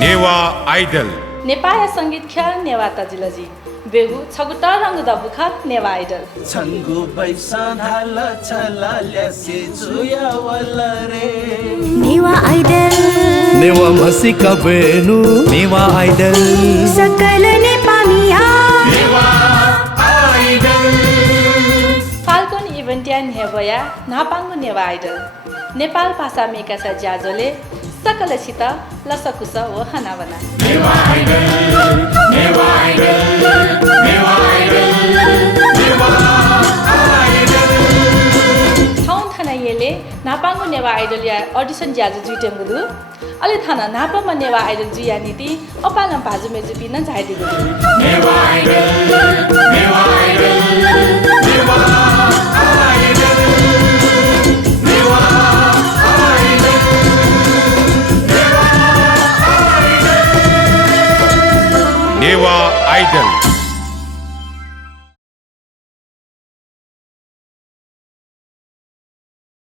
Newa idol नेपाया संगीत ख्याल नेवा तजिलजी बेगु छगुटा रंग दबुख नेवा आइडल छंगु बैसान हाल छला ल्यासे जुया वलरे नेवा आइडल नेवा मसिका बेनु नेवा आइडल सकल नेपामिया नेवा आइडल फाल्कुन इभेन्टिया नेवया नापाङ्गु नेवा आइडल नेपाल भाषा मेकासा ज्याजोले सकलसित लसकुस हो हनावना Newa Idol Newa Idol Newa Idol Newa Idol ठाउँ थाना येले नापाङ्गु नेवा आइडल या अडिसन ज्याजो जुइटेंगुदु अले थाना नापामा नेवा आइडल जुया नीति अपालम भाजु मेजुपि न झाइदिगु Newa Idol Newa Idol Newa Idol Newa Idol Newa idol